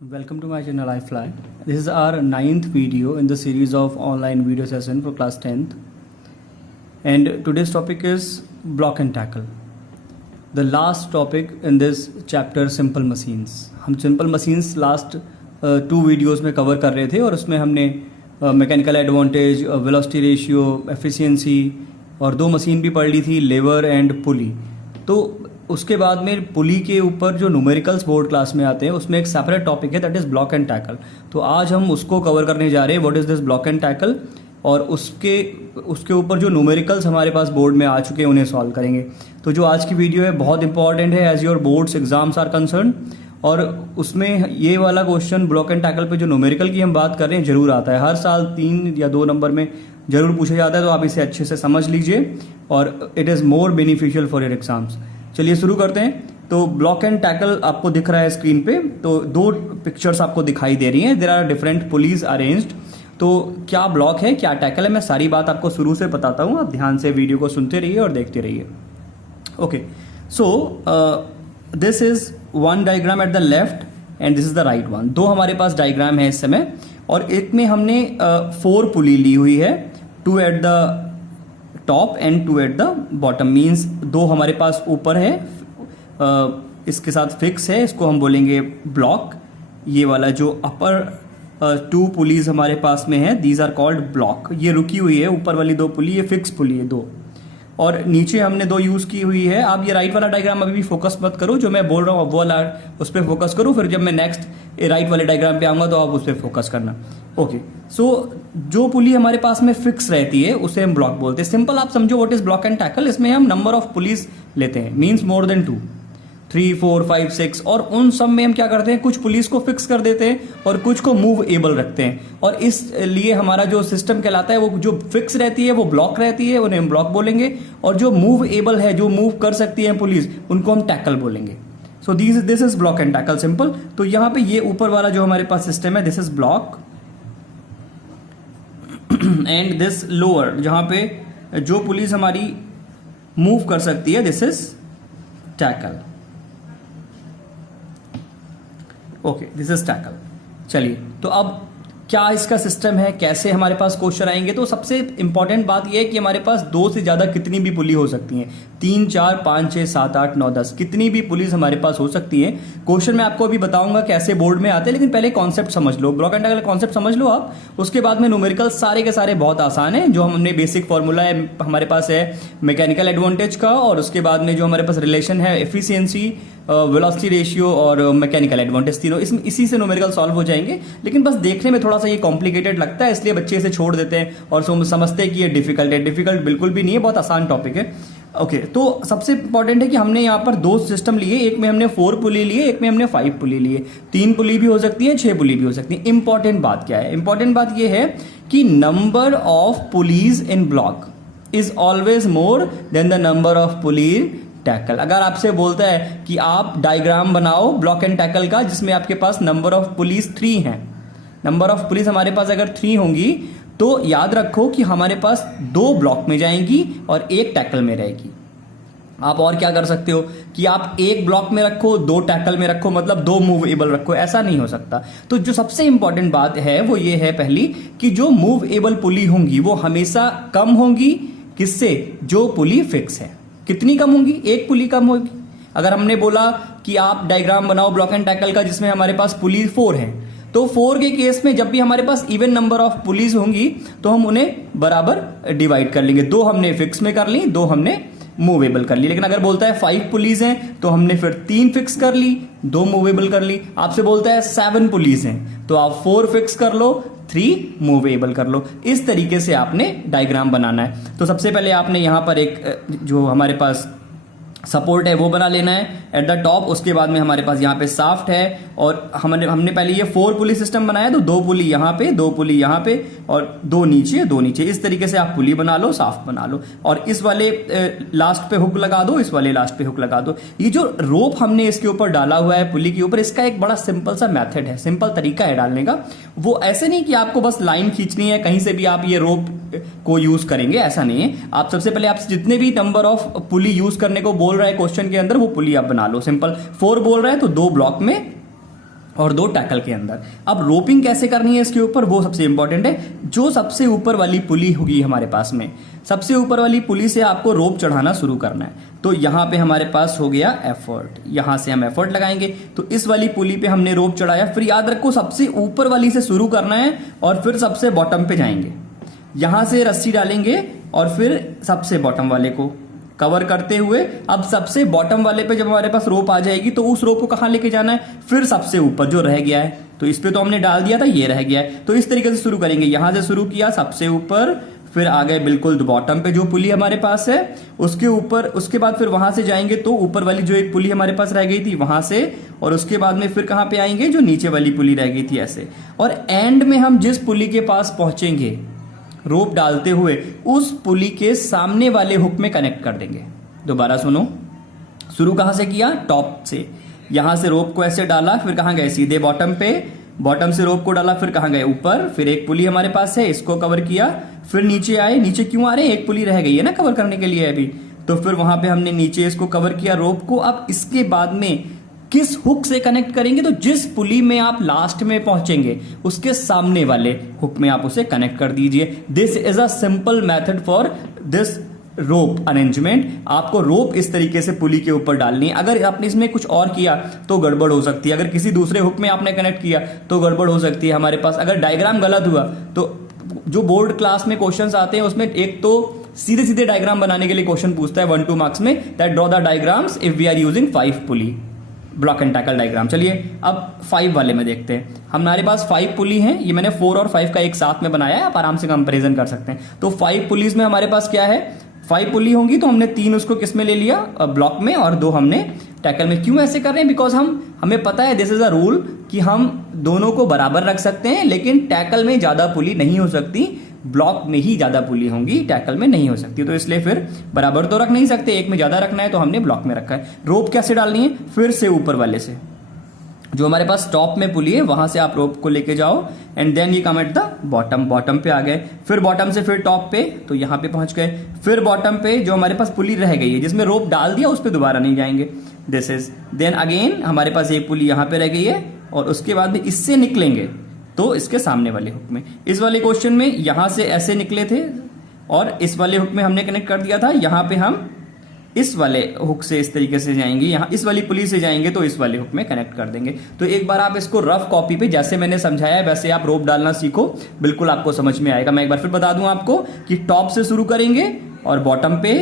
Welcome to my channel iFly. This is our 9th video in the series of online video session for class 10th. And today's topic is block and tackle. The last topic in this chapter simple machines. हम simple machines last 2 videos में cover कर रहे थे और उसमें हमने mechanical advantage, velocity ratio, efficiency और 2 machine भी पढ़ ली थी, lever and pulley. तो उसके बाद में पुली के ऊपर जो न्यूमेरिकल्स बोर्ड क्लास में आते हैं उसमें एक सेपरेट टॉपिक है that is block and tackle. तो आज हम उसको कवर करने जा रहे हैं, what is this block and tackle, और उसके ऊपर जो न्यूमेरिकल्स हमारे पास बोर्ड में आ चुके हैं उन्हें सॉल्व करेंगे. तो जो आज की वीडियो है बहुत इंपॉर्टेंट है as your boards exams are concern, और उसमें ये वाला क्वेश्चन ब्लॉक एंड टैकल पे जो न्यूमेरिकल की हम बात कर रहे हैं जरूर आता है. हर साल 3 या 2 नंबर में जरूर पूछा जाता है, तो आप इसे अच्छे से समझ लीजिए और it is more beneficial for your exams. चलिए शुरू करते हैं. तो ब्लॉक एंड टैकल आपको दिख रहा है स्क्रीन पे. तो 2 पिक्चर्स आपको दिखाई दे रही हैं. There are different pulleys arranged. तो क्या ब्लॉक है क्या टैकल है, मैं सारी बात आपको शुरू से बताता हूँ. आप ध्यान से वीडियो को सुनते रहिए और देखते रहिए. Okay, so this is one diagram at the left and this is the right one. 2 हमारे पास डायग्राम है इस समय, और एक में हमने 4 पुली ली हुई है, 2 at the top and 2 eight the bottom. Means 2 हमारे पास ऊपर है, इसके साथ फिक्स है, इसको हम बोलेंगे ब्लॉक. ये वाला जो अपर 2 पुलीज हमारे पास में है दीज आर कॉल्ड ब्लॉक. ये रुकी हुई है, ऊपर वाली 2 पुली ये फिक्स पुली है 2, और नीचे हमने 2 यूज की हुई है. आप ये राइट वाला डायग्राम अभी भी फोकस मत करो, जो मैं बोल रहा हूँ वो वाला उस पर फोकस करो. फिर जब मैं नेक्स्ट राइट वाले डायग्राम पे आऊंगा तो आप उस पर फोकस करना. ओके, सो जो पुली हमारे पास में फिक्स रहती है उसे हम ब्लॉक बोलते हैं. सिंपल आप समझो what is block and tackle. इसमें हम नंबर ऑफ पुलीज लेते हैं, मीन्स मोर देन 2, 3, 4, 5, 6, और उन सब में हम क्या करते हैं, कुछ पुलिस को फिक्स कर देते हैं और कुछ को मूव एबल रखते हैं. और इसलिए हमारा जो सिस्टम कहलाता है, वो जो फिक्स रहती है वो ब्लॉक रहती है, उन्हें हम ब्लॉक बोलेंगे, और जो मूव एबल है, जो मूव कर सकती है पुलिस, उनको हम टैकल बोलेंगे. सो this is block and tackle, simple. तो यहाँ पे ये ऊपर वाला जो हमारे पास सिस्टम है this is block, and this lower जहां पे जो पुलिस हमारी मूव कर सकती है this is tackle. Okay, this is tackle. चलिए, तो अब क्या इसका सिस्टम है, कैसे हमारे पास क्वेश्चन आएंगे. तो सबसे इंपॉर्टेंट बात यह है कि हमारे पास 2 से ज्यादा कितनी भी पुली हो सकती हैं, 3, 4, 5, 6, 7, 8, 9, 10 कितनी भी पुलिस हमारे पास हो सकती है. क्वेश्चन मैं आपको अभी बताऊंगा कैसे बोर्ड में आते हैं, लेकिन पहले कॉन्सेप्ट समझ लो, ब्लॉक एंड टैकल कॉन्सेप्ट समझ लो आप. उसके बाद में न्यूमेरिकल सारे के सारे बहुत आसान है. जो हमने बेसिक फॉर्मूला है हमारे पास है मैकेनिकल एडवांटेज का, और उसके बाद में जो हमारे पास रिलेशन है एफिशिएंसी, वेलोसिटी रेशियो और मैकेनिकल एडवांटेज, तीनों इसी से न्यूमेरिकल सॉल्व हो जाएंगे. लेकिन बस देखने में थोड़ा सा ये कॉम्प्लिकेटेड लगता है, इसलिए बच्चे इसे छोड़ देते हैं और समझते हैं कि ये डिफिकल्ट है. डिफिकल्ट बिल्कुल भी नहीं है, बहुत आसान टॉपिक है. ओके, तो सबसे इंपॉर्टेंट है कि हमने यहाँ पर 2 सिस्टम लिए. एक में हमने 4 पुली लिए, एक में हमने 5 पुली लिए. 3 पुली भी हो सकती है, 6 पुली भी हो सकती है. इंपॉर्टेंट बात क्या है, इंपॉर्टेंट बात ये है कि number of pulleys in block is always more than the number of pulley tackle. अगर आपसे बोलता है कि आप डायग्राम बनाओ ब्लॉक एंड टैकल का जिसमें आपके पास नंबर ऑफ पुलिस 3 हैं, नंबर ऑफ पुलिस हमारे पास अगर 3 होंगी, तो याद रखो कि हमारे पास 2 ब्लॉक में जाएंगी और 1 टैकल में रहेगी. आप और क्या कर सकते हो कि आप 1 ब्लॉक में रखो, 2 टैकल में रखो, मतलब 2 मूव एबल रखो, ऐसा नहीं हो सकता. तो जो सबसे इंपॉर्टेंट बात है वो ये है पहली कि जो मूव एबल पुली होंगी वो हमेशा कम होंगी किससे, जो पुली फिक्स है. कितनी कम होंगी, 1 पुली कम होगी. अगर हमने बोला कि आप डायग्राम बनाओ ब्लॉक एंड टैकल का जिसमें हमारे पास पुली 4 है, तो 4 के केस में जब भी हमारे पास इवन नंबर ऑफ पुलिस होंगी तो हम उन्हें बराबर डिवाइड कर लेंगे. 2 हमने फिक्स में कर ली, 2 हमने मूवेबल कर ली. लेकिन अगर बोलता है 5 पुलिस हैं तो हमने फिर 3 फिक्स कर ली, 2 मूवेबल कर ली. आपसे बोलता है 7 पुलिस हैं तो आप 4 फिक्स कर लो, 3 मूवेबल कर लो. इस तरीके से आपने डायग्राम बनाना है. तो सबसे पहले आपने यहां पर एक जो हमारे पास सपोर्ट है वो बना लेना है एट द टॉप. उसके बाद में हमारे पास यहाँ पे साफ्ट है, और हमने पहले ये 4 पुली सिस्टम बनाया, तो 2 पुली यहाँ पे, 2 पुली यहाँ पे, और 2 नीचे, 2 नीचे. इस तरीके से आप पुली बना लो, साफ्ट बना लो, और इस वाले लास्ट पे हुक लगा दो, इस वाले लास्ट पे हुक लगा दो. ये जो रोप हमने इसके ऊपर डाला हुआ है पुली के ऊपर, इसका एक बड़ा सिंपल सा मेथड है, सिंपल तरीका है डालने का. वो ऐसे नहीं कि आपको बस लाइन खींचनी है, कहीं से भी आप ये रोप को यूज करेंगे, ऐसा नहीं है. आप सबसे पहले आप जितने भी नंबर ऑफ पुली यूज करने को बोल रहा है क्वेश्चन के अंदर, वो पुली आप बना लो. सिंपल 4 बोल रहा है तो 2 ब्लॉक में और 2 टैकल के अंदर। अब रोपिंग कैसे करनी है इसके ऊपर, वो सबसे इंपॉर्टेंट है। जो सबसे ऊपर वाली पुली होगी हमारे पास में, सबसे ऊपर वाली पुली से आपको रोप चढ़ाना शुरू करना है। तो यहाँ पे हमारे पास हो गया एफर्ट, यहाँ से हम एफर्ट लगाएंगे। तो इस वाली पुली पे हमने रोप चढ़ाया। फिर याद रखो सबसे ऊपर वाली से शुरू करना है और फिर सबसे बॉटम पे जाएंगे। यहां से रस्सी डालेंगे और फिर सबसे बॉटम वाले को कवर करते हुए, अब सबसे बॉटम वाले पे जब हमारे पास रोप आ जाएगी तो उस रोप को कहां लेके जाना है, फिर सबसे ऊपर जो रह गया है, तो इस पे तो हमने डाल दिया था, ये रह गया है। तो इस तरीके से शुरू करेंगे। यहां से शुरू किया सबसे ऊपर, फिर आ गए बिल्कुल बॉटम पे जो पुली हमारे पास है, उसके ऊपर, उसके बाद फिर वहां से जाएंगे तो ऊपर वाली जो एक पुली हमारे पास रह गई थी वहां से, और उसके बाद में फिर कहां पे आएंगे, जो नीचे वाली पुली रह गई थी ऐसे। और एंड में हम जिस पुली के पास पहुंचेंगे रोप डालते हुए, उस पुली के सामने वाले हुक में कनेक्ट कर देंगे। दोबारा सुनो, शुरू कहां से किया, टॉप से। यहां से रोप को ऐसे डाला, फिर कहां गए, सीधे बॉटम पे, बॉटम से रोप को डाला, फिर कहां गए, ऊपर। फिर एक पुली हमारे पास है, इसको कवर किया, फिर नीचे आए। नीचे क्यों आ रहे हैं, एक पुली रह गई है ना कवर करने के लिए अभी, तो फिर वहां पे हमने नीचे इसको कवर किया रोप को। अब इसके बाद में किस हुक से कनेक्ट करेंगे, तो जिस पुली में आप लास्ट में पहुंचेंगे उसके सामने वाले हुक में आप उसे कनेक्ट कर दीजिए। This is a simple method for this rope arrangement. आपको रोप इस तरीके से पुली के ऊपर डालनी है। अगर आपने इसमें कुछ और किया तो गड़बड़ हो सकती है, अगर किसी दूसरे हुक में आपने कनेक्ट किया तो गड़बड़ हो सकती है हमारे पास। अगर डायग्राम गलत हुआ तो जो बोर्ड क्लास में क्वेश्चंस आते हैं उसमें एक तो सीधे सीधे डायग्राम बनाने के लिए क्वेश्चन पूछता है 1-2 मार्क्स में, that draw the diagrams if we are using 5 pulley block and tackle diagram. चलिए अब 5 वाले में देखते हैं। हमारे पास 5 पुली हैं, ये मैंने 4 और 5 का एक साथ में बनाया है, आप आराम से कंपैरिजन कर सकते हैं। तो 5 पुलीज में हमारे पास क्या है, 5 पुली होंगी, तो हमने 3 उसको किस में ले लिया, ब्लॉक में, और 2 हमने टैकल में। क्यों ऐसे कर रहे हैं, बिकॉज हमें पता है, दिस इज अ रूल, कि हम दोनों को बराबर रख सकते हैं, लेकिन टैकल में ज्यादा पुली नहीं हो सकती, ब्लॉक में ही ज्यादा पुली होंगी, टैकल में नहीं हो सकती। तो इसलिए फिर बराबर तो रख नहीं सकते, एक में ज्यादा रखना है तो हमने ब्लॉक में रखा है। रोप कैसे डालनी है, फिर से ऊपर वाले से, जो हमारे पास टॉप में पुली है वहां से आप रोप को लेके जाओ, and then you come at the bottom. Bottom पे आ गए, फिर बॉटम से फिर टॉप पे, तो यहां पे पहुंच गए। फिर बॉटम पे जो हमारे पास पुली रह गई है, जिसमें रोप डाल दिया, उस पर दोबारा नहीं जाएंगे, दिस इज। देन अगेन हमारे पास एक पुली यहां पे रह गई है, और उसके बाद में इससे निकलेंगे तो इसके सामने वाले हुक में। इस वाले क्वेश्चन में यहां से ऐसे निकले थे, और इस वाले हुक में हमने कनेक्ट कर दिया था। यहां पे हम इस वाले हुक से इस तरीके से जाएंगे, यहां इस वाली पुली से जाएंगे तो इस वाले हुक में कनेक्ट कर देंगे। तो एक बार आप इसको रफ कॉपी पे जैसे मैंने समझाया है वैसे आप रोप डालना सीखो, बिल्कुल आपको समझ में आएगा। मैं एक बार फिर बता दूं आपको कि टॉप से शुरू करेंगे और बॉटम पे,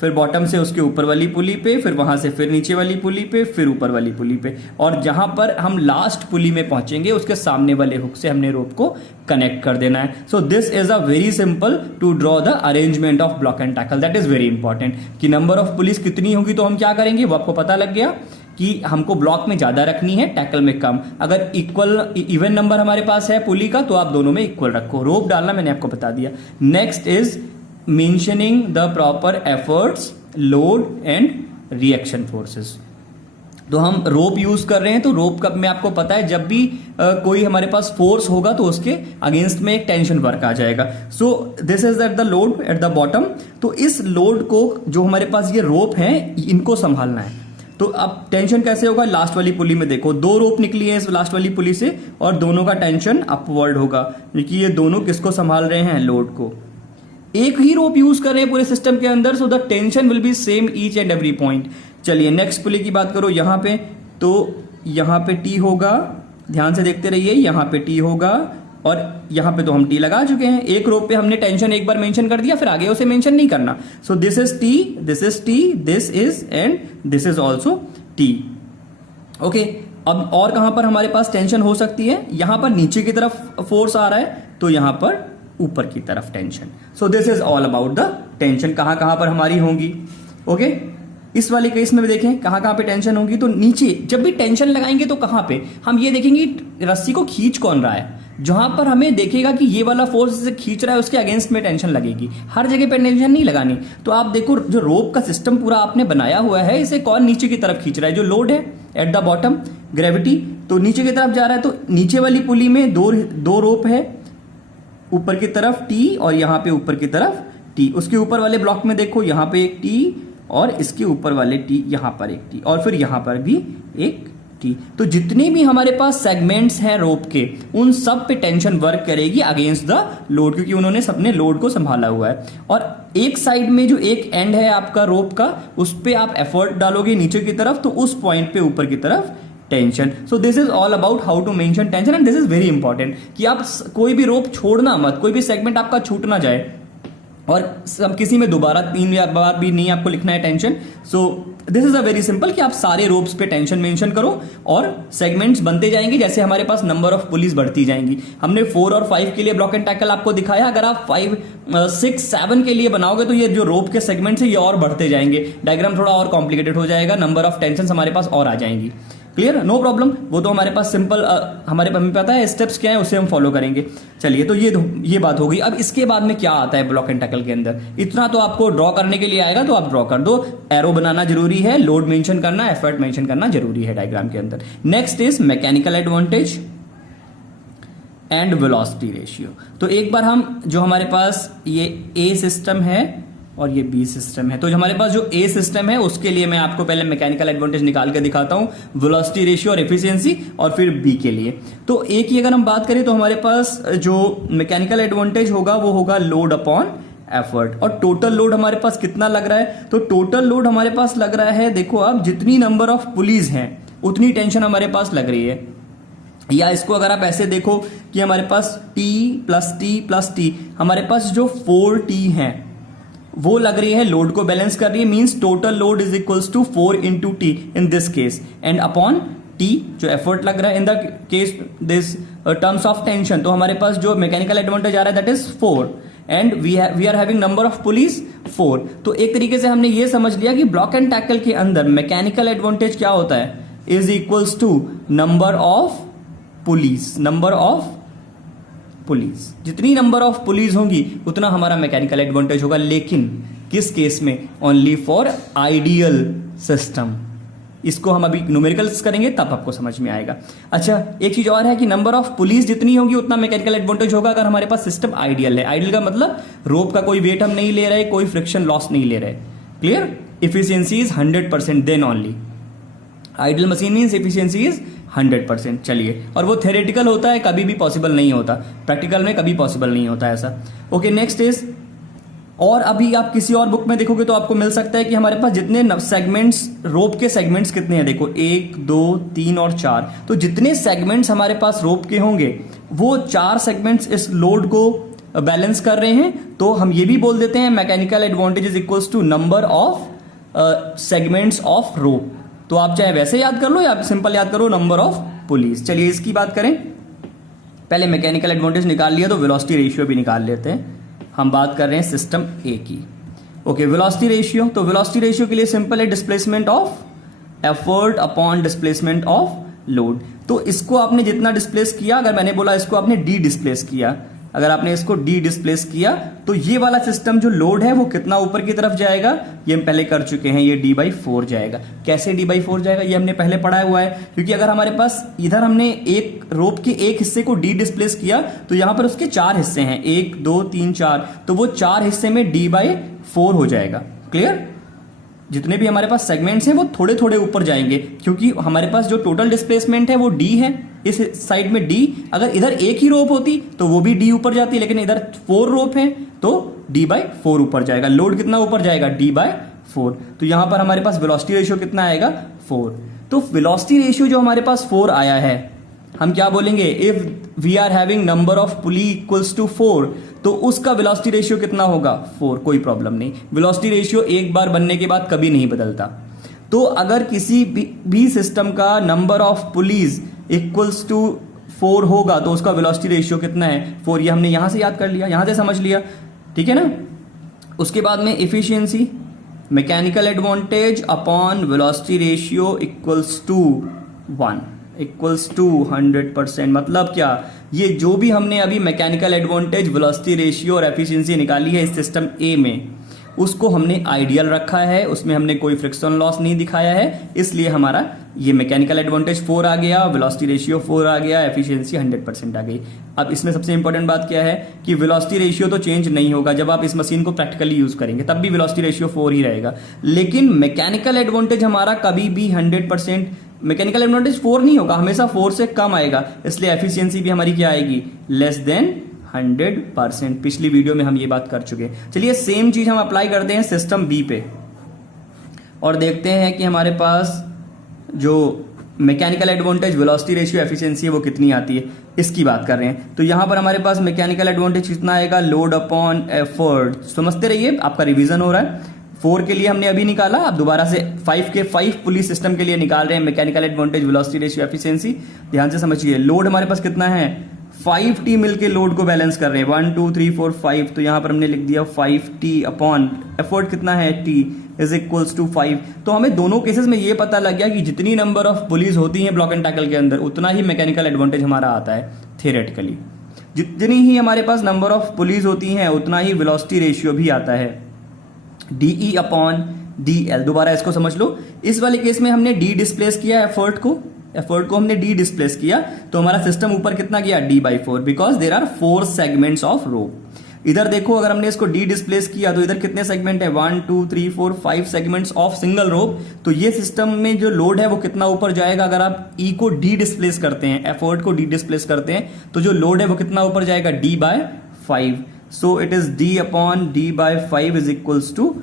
फिर बॉटम से उसके ऊपर वाली पुली पे, फिर वहां से फिर नीचे वाली पुली पे, फिर ऊपर वाली पुली पे, और जहां पर हम लास्ट पुली में पहुंचेंगे उसके सामने वाले हुक से हमने रोप को कनेक्ट कर देना है। So this is a very simple to draw the arrangement of block and tackle. That is very important कि नंबर ऑफ पुलिस कितनी होगी तो हम क्या करेंगे, वो आपको पता लग गया कि हमको ब्लॉक में ज्यादा रखनी है, टैकल में कम। अगर इक्वल इवन नंबर हमारे पास है पुली का तो आप दोनों में इक्वल रखो। रोप डालना मैंने आपको बता दिया। Next is mentioning the proper efforts, load and reaction forces। तो हम रोप यूज कर रहे हैं, तो रोप कब में आपको पता है, जब भी कोई हमारे पास फोर्स होगा तो उसके अगेंस्ट में एक टेंशन वर्क आ जाएगा। सो this is at the load at the bottom. तो इस लोड को, जो हमारे पास ये रोप है, इनको संभालना है। तो अब टेंशन कैसे होगा, लास्ट वाली पुली में देखो 2 रोप निकली है इस लास्ट वाली पुली से, और दोनों का टेंशन अपवर्ड होगा, क्योंकि ये दोनों किसको संभाल रहे हैं, लोड को। एक ही रोप यूज कर रहे हैं पूरे सिस्टम के अंदर, so the tension will be same each and every point. चलिए नेक्स्ट पुली की बात करो, यहां पे तो यहां पे टी होगा, ध्यान से देखते रहिए, यहां पे टी होगा, और यहां पे तो हम टी लगा चुके हैं। एक रोप पे हमने टेंशन एक बार मेंशन कर दिया, फिर आगे उसे मेंशन नहीं करना। सो this is T, this is T, this is, and this is also T. Okay, अब और कहां पर हमारे पास टेंशन हो सकती है, यहां पर नीचे की तरफ फोर्स आ रहा है तो यहां पर ऊपर की तरफ tension. So this is all about the tension, कहां कहां पर हमारी होंगी। ओके, इस वाले केस में भी देखें कहां कहां पे टेंशन होगी, तो नीचे जब भी टेंशन लगाएंगे तो कहां पे हम ये देखेंगे रस्सी को खींच कौन रहा है। जहां पर हमें देखेगा कि ये वाला फोर्स से खींच रहा है उसके अगेंस्ट में टेंशन लगेगी, हर जगह पे टेंशन नहीं लगानी। तो आप देखो जो रोप का सिस्टम पूरा आपने बनाया हुआ है, इसे कौन नीचे की तरफ खींच रहा है, जो लोड है एट द बॉटम, ग्रेविटी, तो नीचे की तरफ जा रहा है। तो नीचे वाली पुली में दो रोप है, ऊपर की तरफ टी और यहां पे ऊपर की तरफ टी। उसके ऊपर वाले ब्लॉक में देखो यहां पे एक टी और इसके ऊपर वाले टी, यहां पर एक टी, और फिर यहां पर भी एक टी। तो जितने भी हमारे पास सेगमेंट्स हैं रोप के, उन सब पे टेंशन वर्क करेगी अगेंस्ट द लोड, क्योंकि उन्होंने सबने लोड को संभाला हुआ है। और एक साइड में जो एक एंड है आपका रोप का, उस पे आप एफर्ट डालोगे नीचे की तरफ, तो उस पॉइंट पे ऊपर की तरफ tension. So this is all about how to mention tension, and this is very important कि आप कोई भी रोप छोड़ना मत, कोई भी सेगमेंट आपका छूट ना जाए, और सब किसी में दोबारा 3 बार भी नहीं आपको लिखना है tension. So this is a very simple कि आप सारे रोप्स पे टेंशन मेंशन करो और सेगमेंट्स बनते जाएंगे जैसे हमारे पास नंबर ऑफ पुलिस बढ़ती जाएंगी। हमने 4 और 5 के लिए ब्लॉक एंड टैकल आपको दिखाया, अगर आप 5, 6, 7 के लिए बनाओगे तो ये जो रोप के सेगमेंट्स है ये और बढ़ते जाएंगे, डायग्राम थोड़ा और कॉम्प्लिकेटेड हो जाएगा, नंबर ऑफ टेंशन हमारे पास और आ जाएंगी। क्लियर, नो प्रॉब्लम, वो तो हमारे पास सिंपल हमारे हमें पता है स्टेप्स क्या है, उसे हम फॉलो करेंगे। चलिए, तो ये बात हो गई। अब इसके बाद में क्या आता है ब्लॉक एंड टैकल के अंदर, इतना तो आपको ड्रॉ करने के लिए आएगा, तो आप ड्रॉ कर दो। एरो बनाना जरूरी है, लोड मेंशन करना, एफर्ट मेंशन करना जरूरी है डायग्राम के अंदर। Next is mechanical advantage and velocity ratio. तो एक बार हम जो हमारे पास ये ए सिस्टम है और ये बी सिस्टम है, तो हमारे पास जो ए सिस्टम है उसके लिए मैं आपको पहले मैकेनिकल एडवांटेज निकाल के दिखाता हूं, वेलोसिटी रेशियो और एफिशिएंसी, और फिर बी के लिए। तो ए की अगर हम बात करें तो हमारे पास जो मैकेनिकल एडवांटेज होगा वो होगा लोड अपॉन एफर्ट। और टोटल लोड हमारे पास कितना लग रहा है, तो टोटल लोड हमारे पास लग रहा है, देखो आप, जितनी नंबर ऑफ पुलीज हैं उतनी टेंशन हमारे पास लग रही है। या इसको अगर आप ऐसे देखो कि हमारे पास T plus T plus T, हमारे पास जो 4T हैं वो लग रही है, लोड को बैलेंस कर रही है, means total load is equals to 4 into T in this case, and upon T जो एफर्ट लग रहा है in the case this terms of tension. तो हमारे पास जो मैकेनिकल एडवांटेज आ रहा है that is 4, and we are having number of pulleys 4। तो एक तरीके से हमने ये समझ लिया कि ब्लॉक एंड टैकल के अंदर मैकेनिकल एडवांटेज क्या होता है, is equals to number of pulleys, number of pulleys, जितनी नंबर ऑफ पुलिस होंगी उतना हमारा मैकेनिकल एडवांटेज होगा। लेकिन किस केस में, ओनली फॉर आइडियल सिस्टम। इसको हम अभी न्यूमेरिकल्स करेंगे तब आपको समझ में आएगा। अच्छा, एक चीज और है कि नंबर ऑफ पुलिस जितनी होगी उतना मैकेनिकल एडवांटेज होगा अगर हमारे पास सिस्टम आइडियल है। आइडियल का मतलब रोप का कोई वेट हम नहीं ले रहे, कोई फ्रिक्शन लॉस नहीं ले रहे। Clear, efficiency is 100%, then only ideal machine means efficiency is 100%। चलिए, और वो थ्योरेटिकल होता है, कभी भी पॉसिबल नहीं होता, प्रैक्टिकल में कभी पॉसिबल नहीं होता ऐसा। ओके, नेक्स्ट इज, और अभी आप किसी और बुक में देखोगे तो आपको मिल सकता है कि हमारे पास जितने सेगमेंट्स, रोप के सेगमेंट्स कितने हैं, देखो 1, 2, 3 और 4। तो जितने सेगमेंट्स हमारे पास रोप के होंगे वो 4 सेगमेंट्स इस लोड को बैलेंस कर रहे हैं। तो हम ये भी बोल देते हैं mechanical advantage is equals to number of segments of rope. तो आप चाहे वैसे याद कर लो या सिंपल याद करो, नंबर ऑफ पुलिस। चलिए इसकी बात करें, पहले मैकेनिकल एडवांटेज निकाल लिया तो वेलोसिटी रेशियो भी निकाल लेते हैं। हम बात कर रहे हैं सिस्टम ए की। ओके, वेलोसिटी रेशियो, तो वेलोसिटी रेशियो के लिए सिंपल है displacement of effort upon displacement of load. तो इसको आपने जितना डिस्प्लेस किया, अगर मैंने बोला इसको आपने डी डिस्प्लेस किया, अगर आपने इसको डी डिस्प्लेस किया तो ये वाला सिस्टम जो लोड है वो कितना ऊपर की तरफ जाएगा, ये हम पहले कर चुके हैं, ये d/4 जाएगा। कैसे d/4 जाएगा, ये हमने पहले पढ़ा हुआ है, क्योंकि अगर हमारे पास इधर हमने एक रोप के एक हिस्से को डी डिस्प्लेस किया तो यहां पर उसके 4 हिस्से हैं, 1, 2, 3, 4, तो वो 4 हिस्से में d/4 हो जाएगा। क्लियर, जितने भी हमारे पास सेगमेंट्स हैं वो थोड़े थोड़े ऊपर जाएंगे, क्योंकि हमारे पास जो टोटल डिस्प्लेसमेंट है वो d है, इस साइड में d, अगर इधर एक ही रोप होती तो वो भी d ऊपर जाती, लेकिन इधर 4 रोप है तो d/4 ऊपर जाएगा। लोड कितना ऊपर जाएगा, d/4। तो यहां पर हमारे पास वेलोसिटी रेशियो कितना आएगा, 4। तो वेलोसिटी रेशियो जो हमारे पास 4 आया है, हम क्या बोलेंगे, if we are having number of pulley equals to 4, तो उसका वेलोसिटी रेशियो कितना होगा, 4। कोई प्रॉब्लम नहीं, वेलोसिटी रेशियो एक बार बनने के बाद कभी नहीं बदलता। तो अगर किसी भी सिस्टम का number of pulleys equals to 4 होगा तो उसका वेलोसिटी रेशियो कितना है, 4। ये हमने यहां से याद कर लिया, यहां से समझ लिया, ठीक है ना। उसके बाद में efficiency, mechanical advantage upon velocity ratio equals to 1 equals to 100%। मतलब क्या, ये जो भी हमने अभी मैकेनिकल एडवांटेज, वेलोसिटी रेशियो और एफिशिएंसी निकाली है इस सिस्टम ए में, उसको हमने आइडियल रखा है, उसमें हमने कोई फ्रिक्शन लॉस नहीं दिखाया है, इसलिए हमारा ये मैकेनिकल एडवांटेज 4 आ गया, वेलोसिटी रेशियो 4 आ गया, एफिशिएंसी 100% आ गई। अब इसमें सबसे इंपॉर्टेंट बात क्या है कि वेलोसिटी रेशियो तो चेंज नहीं होगा, जब आप इस मशीन को प्रैक्टिकली यूज करेंगे तब भी वेलोसिटी रेशियो 4 ही रहेगा, लेकिन मैकेनिकल एडवांटेज हमारा कभी भी 100% मैकेनिकल एडवांटेज 4 नहीं होगा, हमेशा 4 से कम आएगा, इसलिए एफिशिएंसी भी हमारी क्या आएगी, लेस देन 100%। पिछली वीडियो में हम ये बात कर चुके हैं। चलिए सेम चीज हम अप्लाई करते हैं सिस्टम बी पे और देखते हैं कि हमारे पास जो mechanical advantage velocity ratio efficiency है वो कितनी आती है, इसकी बात कर रहे हैं। तो यहां पर हमारे पास मैकेनिकल एडवांटेज कितना आएगा, लोड अपॉन एफर्ट। समझते रहिए, आपका रिवीजन हो रहा है। 4 के लिए हमने अभी निकाला, अब दोबारा से 5 पुली सिस्टम के लिए निकाल रहे हैं mechanical advantage velocity ratio efficiency. ध्यान से समझिए, लोड हमारे पास कितना है, 5T मिलके लोड को बैलेंस कर रहे हैं, 1 2 3 4 5। तो यहां पर हमने लिख दिया 5T अपॉन एफर्ट कितना है, T इज इक्वल्स टू 5। तो हमें दोनों केसेस में ये पता लग गया कि जितनी नंबर ऑफ पुलीज होती हैं ब्लॉक एंड टैकल के अंदर, उतना ही मैकेनिकल एडवांटेज हमारा आता है थियोरेटिकली। जितनी ही हमारे पास नंबर ऑफ पुलीज होती हैं उतना ही वेलोसिटी रेशियो भी आता है, DE अपॉन DL। दोबारा इसको समझ लो, इस वाले केस में हमने D डिस्प्लेस किया एफर्ट को हमने D डिस्प्लेस किया, तो हमारा सिस्टम ऊपर कितना गया, D/4, because there are 4 segments of rope. इधर देखो, अगर हमने इसको D डिस्प्लेस किया तो इधर कितने सेगमेंट है, 1 2 3 4 5 सेगमेंट्स ऑफ सिंगल रोप। तो ये सिस्टम में जो लोड है वो कितना ऊपर जाएगा, अगर आप E को D डिस्प्लेस करते हैं, एफर्ट को D डिस्प्लेस करते हैं, तो जो लोड है वो कितना ऊपर जाएगा, D/5। So it is D upon D/5 is equals to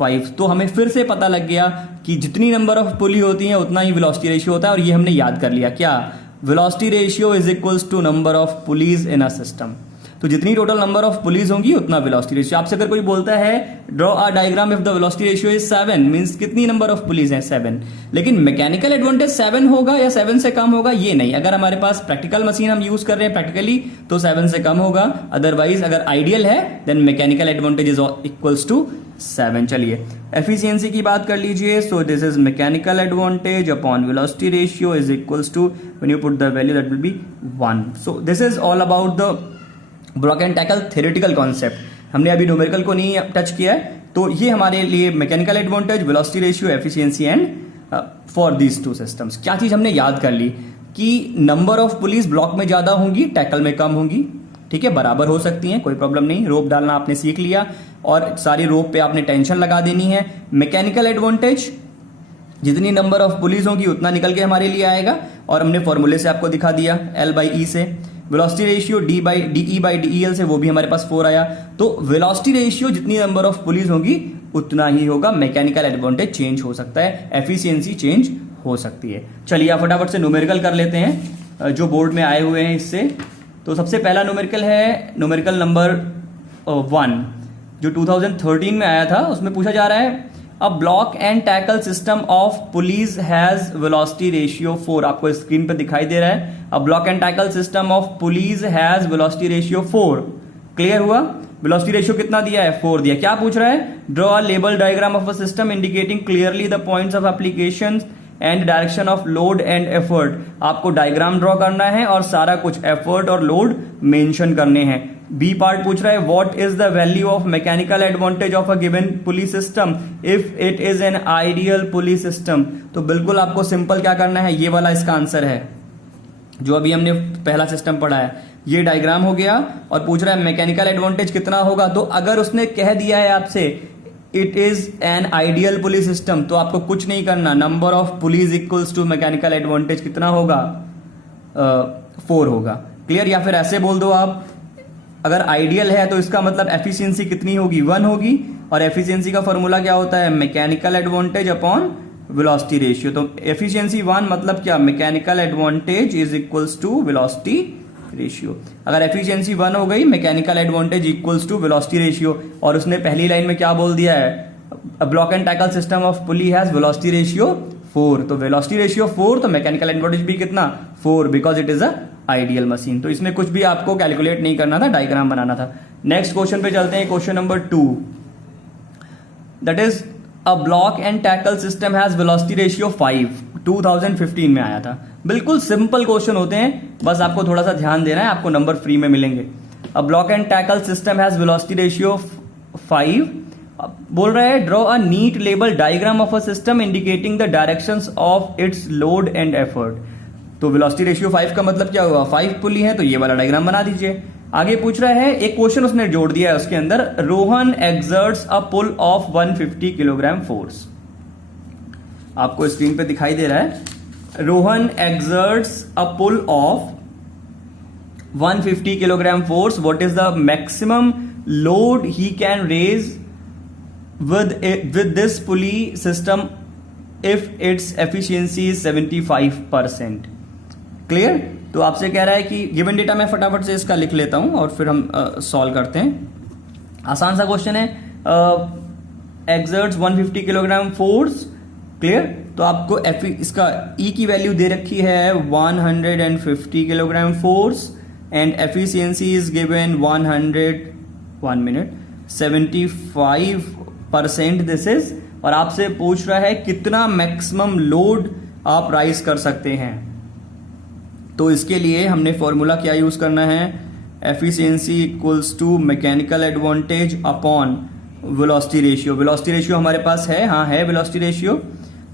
5। तो हमें फिर से पता लग गया कि जितनी नंबर ऑफ पुली होती हैं उतना ही वेलोसिटी रेशियो होता है, और ये हमने याद कर लिया। क्या, velocity ratio is equals to number of pulleys in a system. तो जितनी टोटल नंबर ऑफ पुलीज होंगी उतना वेलोसिटी रेशियो। आपसे अगर कोई बोलता है draw a diagram if the velocity ratio is 7, means कितनी नंबर ऑफ पुलीज हैं, 7। लेकिन मैकेनिकल एडवांटेज 7 होगा या 7 से कम होगा, ये नहीं। अगर हमारे पास प्रैक्टिकल मशीन हम यूज कर रहे हैं प्रैक्टिकली, तो 7 से कम होगा। अदरवाइज अगर आइडियल है then mechanical advantage is equals to 7। चलिए एफिशिएंसी की बात कर लीजिए। So this is mechanical advantage upon velocity ratio is equals to, when you put the value that will be 1। So this is all about the block and tackle theoretical concept. हमने अभी numerical को नहीं touch किया है, तो ये हमारे लिए mechanical advantage, velocity ratio, efficiency and for these 2 systems. क्या चीज हमने याद कर ली कि नंबर ऑफ पुलिस ब्लॉक में ज्यादा होंगी, टैकल में कम होंगी। ठीक है, बराबर हो सकती हैं, कोई प्रॉब्लम नहीं। रोप डालना आपने सीख लिया और सारी रोप पे आपने टेंशन लगा देनी है। मैकेनिकल एडवांटेज, जितनी नंबर ऑफ पुलिस होंगी उतना निकल के हमारे लिए आएगा, और हमने फॉर्मूले से आपको दिखा दिया L/E से। वेलोसिटी रेशियो DE/DEL से, वो भी हमारे पास 4 आया। तो वेलोसिटी रेशियो जितनी नंबर ऑफ पुलिस होंगी उतना ही होगा। मैकेनिकल एडवांटेज चेंज हो सकता है, एफिशिएंसी चेंज हो सकती है। चलिए आप फटाफट से न्यूमेरिकल कर लेते हैं जो बोर्ड में आए हुए हैं इससे। तो सबसे पहला न्यूमेरिकल है न्यूमेरिकल नंबर 1, जो 2013 में आया था। उसमें पूछा जा रहा है अ block and tackle system of police has velocity ratio 4। आपको स्क्रीन पे दिखाई दे रहा है, अ block and tackle system of police has velocity ratio 4। Clear हुआ? वेलोसिटी रेशियो कितना दिया है, 4 दिया। क्या पूछ रहा है, draw a label diagram of a system indicating clearly the points of application and direction of load and effort. आपको डायग्राम ड्रॉ करना है और सारा कुछ एफर्ट और लोड मेंशन करने हैं। बी पार्ट पूछ रहा है what is the value of mechanical advantage of a given pulley system if it is an ideal pulley system. तो बिल्कुल आपको सिंपल क्या करना है, ये वाला इसका आंसर है जो अभी हमने पहला सिस्टम पढ़ा है। ये डायग्राम हो गया और पूछ रहा है मैकेनिकल एडवांटेज कितना होगा। तो अगर उसने कह दिया है आपसे it is an ideal pulley system, तो आपको कुछ नहीं करना, number of pulleys equals to mechanical advantage कितना होगा, 4 होगा। क्लियर? या फिर ऐसे बोल दो आप, अगर आइडियल है तो इसका मतलब एफिशिएंसी कितनी होगी, 1 होगी। और एफिशिएंसी का फॉर्मूला क्या होता है, mechanical advantage upon velocity ratio. तो एफिशिएंसी 1 मतलब क्या, mechanical advantage is equals to velocity ratio. अगर एफिशिएंसी 1 हो गई, mechanical advantage equals to velocity ratio. और उसने पहली लाइन में क्या बोल दिया है, block and tackle system of pulley has velocity ratio 4। तो वेलोसिटी रेशियो 4, तो मैकेनिकल एडवांटेज भी कितना, 4, because it is a ideal machine. तो इसमें कुछ भी आपको कैलकुलेट नहीं करना था, डायग्राम बनाना था। नेक्स्ट क्वेश्चन पे चलते हैं, question number 2, that is a block and tackle system has velocity ratio 5। 2015 में आया था। बिल्कुल सिंपल क्वेश्चन होते हैं, बस आपको थोड़ा सा ध्यान देना है, आपको नंबर फ्री में मिलेंगे। A block and tackle system has velocity ratio 5। बोल रहा है draw a neat label diagram of a system indicating the directions of its load and effort. तो वेलोसिटी रेशियो 5 का मतलब क्या हुआ, 5 पुली है, तो ये वाला डायग्राम बना दीजिए। आगे पूछ रहा है, एक क्वेश्चन उसने जोड़ दिया है उसके अंदर, Rohan exerts a pull of 150 kilogram force. आपको स्क्रीन पे दिखाई दे रहा है, Rohan exerts a pull of 150 kilogram force. What is the maximum load he can raise with this pulley system if its efficiency is 75%? Clear? तो आपसे कह रहा है कि गिवन डेटा मैं फटाफट से इसका लिख लेता हूं और फिर हम सॉल्व करते हैं। आसान सा क्वेश्चन है, एक्सर्ट्स 150 किलोग्राम फोर्स। क्लियर? तो आपको इसका ई की वैल्यू दे रखी है 150 kilogram force and efficiency is given 75% this is, और आपसे पूछ रहा है कितना मैक्सिमम लोड आप राइज कर सकते हैं। तो इसके लिए हमने फॉर्मूला क्या यूज करना है, efficiency equals to mechanical advantage upon velocity ratio. Velocity ratio हमारे पास है, हाँ है वेलोसिटी रेशियो।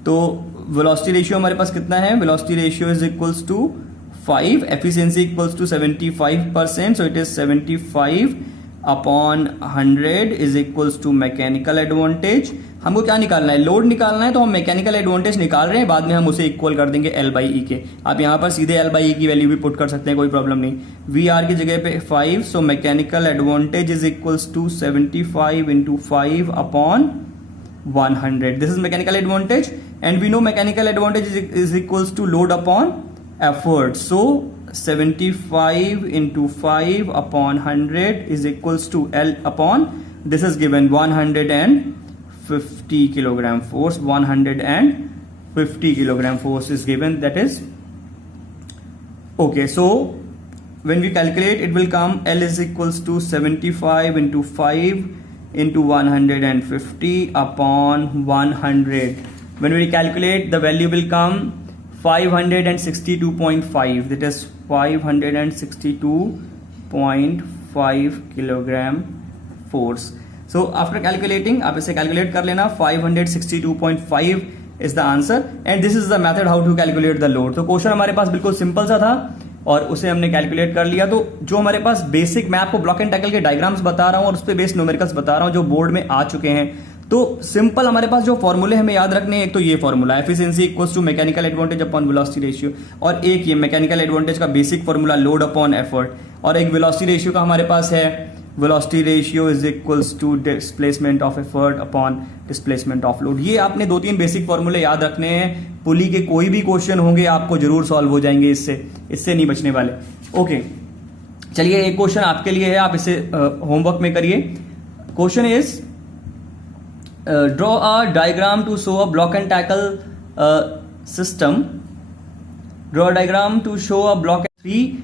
तो वेलोसिटी रेशियो हमारे पास कितना है, velocity ratio is equals to 5, efficiency equals to 75%, so it is 75 upon 100 is equals to mechanical advantage. हमको क्या निकालना है, लोड निकालना है, तो हम मैकेनिकल एडवांटेज निकाल रहे हैं, बाद में हम उसे इक्वल कर देंगे L बाई ई के। आप यहां पर सीधे L बाई ई की वैल्यू भी पुट कर सकते हैं, कोई प्रॉब्लम नहीं। वी आर की जगह पे 5, so mechanical advantage is equals to 75 into 5 upon 100. This is mechanical advantage, and we know mechanical advantage is equals to load upon effort. So 75 into 5 upon 100 is equals to L upon, this is given 150 kilogram force. 150 kilogram force is given, that is okay. So when we calculate, it will come L is equals to 75 into 5 into 150 upon 100. When we calculate, the value will come 562.5. That is 562.5 kilogram force. So after calculating, आप इसे calculate कर लेना, 562.5 is the answer, and this is the method how to calculate the load. तो question हमारे पास बिल्कुल simple सा था और उसे हमने कैलकुलेट कर लिया। तो जो हमारे पास बेसिक, मैं आपको ब्लॉक एंड टैकल के डायग्राम्स बता रहा हूं और उस पे बेस्ड न्यूमेरिकल्स बता रहा हूं जो बोर्ड में आ चुके हैं। तो सिंपल हमारे पास जो फॉर्मूले हमें याद रखने हैं, एक तो ये formula efficiency equals to mechanical advantage upon velocity ratio, और एक ये मैकेनिकल एडवांटेज का basic formula load upon effort, और एक वेलोसिटी रेशियो का हमारे पास है velocity ratio is equals to displacement of effort upon displacement of load. ये आपने 2-3 बेसिक फॉर्मूले याद रखने हैं। पुली के कोई भी क्वेश्चन होंगे आपको जरूर सॉल्व हो जाएंगे, इससे नहीं बचने वाले। ओके, चलिए एक क्वेश्चन आपके लिए है, आप इसे होमवर्क में करिए। Question is draw a diagram to show a block and tackle system. Draw a diagram to show a block 3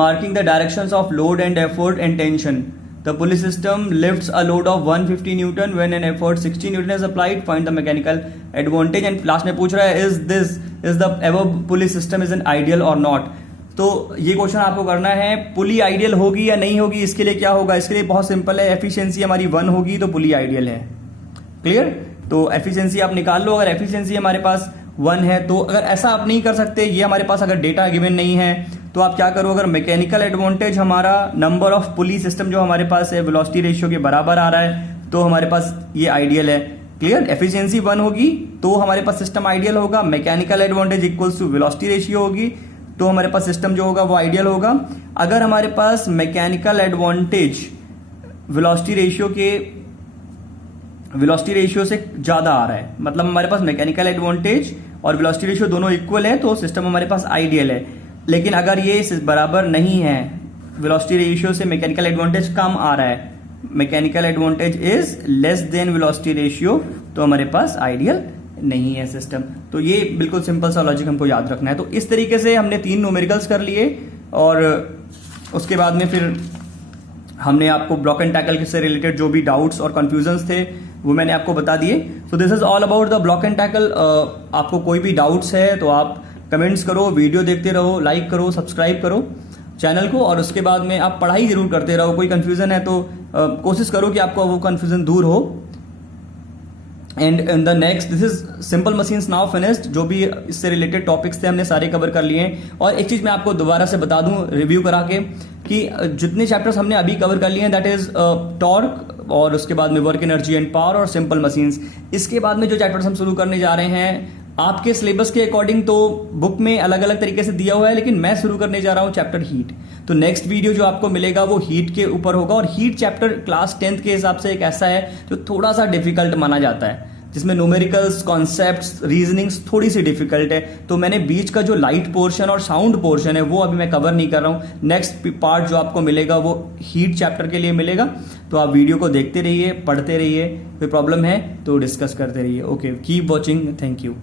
marking the directions of load and effort and tension. The pulley system lifts a load of 150 Newton when an effort 60 Newton is applied. Find the mechanical advantage. And last में पूछ रहा है is the above pulley system is an ideal or not. तो ये question आपको करना है, पुली ideal होगी या नहीं होगी। इसके लिए क्या होगा, इसके लिए बहुत सिंपल है, एफिशिएंसी हमारी 1 होगी तो पुली आइडियल है। क्लियर? तो एफिशिएंसी आप निकाल लो। अगर एफिशिएंसी हमारे पास 1 है तो अगर ऐसा आप नहीं कर सकते, ये हमारे पास अगर डेटा गिवन नहीं है तो आप क्या करो, अगर मैकेनिकल एडवांटेज हमारा नंबर ऑफ पुली सिस्टम जो हमारे पास है वेलोसिटी रेशियो के बराबर आ रहा है तो हमारे पास ये आइडियल है। क्लियर? एफिशिएंसी 1 होगी तो हमारे पास सिस्टम आइडियल होगा। Mechanical advantage equals to velocity ratio होगी तो हमारे पास सिस्टम जो होगा वो आइडियल होगा। अगर हमारे पास मैकेनिकल एडवांटेज वेलोसिटी रेशियो से ज्यादा आ रहा है, मतलब हमारे पास मैकेनिकल एडवांटेज और वेलोसिटी रेशियो दोनों इक्वल है तो सिस्टम हमारे पास आइडियल है। लेकिन अगर ये बराबर नहीं है, वेलोसिटी रेशियो से मैकेनिकल एडवांटेज कम आ रहा है, mechanical advantage is less than velocity ratio, तो हमारे पास आइडियल नहीं है सिस्टम। तो ये बिल्कुल सिंपल सा लॉजिक हमको याद रखना है। तो इस तरीके से हमने 3 न्यूमेरिकल्स कर लिए और उसके बाद में फिर हमने आपको ब्लॉक एंड टैकल से रिलेटेड जो भी डाउट्स और कंफ्यूजन्स थे वो मैंने आपको बता दिए। सो this is all about the block and tackle. आपको कोई भी डाउट्स है तो आप कमेंट्स करो, वीडियो देखते रहो, लाइक करो, सब्सक्राइब करो चैनल को, और उसके बाद में आप पढ़ाई जरूर करते रहो। कोई कंफ्यूजन है तो कोशिश करो कि आपको वो कंफ्यूजन दूर हो। And in the next, this is simple machines now finished. जो भी इससे रिलेटेड टॉपिक्स थे हमने सारे कवर कर लिए हैं। और एक चीज मैं आपको दोबारा से बता दूं रिव्यू करा के कि जितने चैप्टर्स हमने अभी कवर कर लिए हैं दैट इज टॉर्क, और उसके बाद में वर्क एनर्जी एंड पावर और सिंपल मशीन्स। इसके बाद में जो चैप्टर्स हम शुरू करने जा रहे हैं आपके सिलेबस के अकॉर्डिंग तो बुक में अलग अलग तरीके से दिया हुआ है, लेकिन मैं शुरू करने जा रहा हूं चैप्टर हीट। तो नेक्स्ट वीडियो जो आपको मिलेगा वो हीट के ऊपर होगा, और हीट चैप्टर क्लास 10th के हिसाब से एक ऐसा है जो थोड़ा सा डिफिकल्ट माना जाता है, जिसमें न्यूमेरिकल्स, कॉन्सेप्ट्स, रीजनिंग्स थोड़ी सी डिफिकल्ट है। तो मैंने बीच का जो लाइट पोर्शन और साउंड पोर्शन है वो अभी मैं कवर नहीं कर रहा हूँ। नेक्स्ट पार्ट जो आपको मिलेगा वो हीट चैप्टर के लिए मिलेगा। तो आप वीडियो को देखते रहिए, पढ़ते रहिए, कोई प्रॉब्लम है तो डिस्कस करते रहिए। Okay, keep watching, thank you.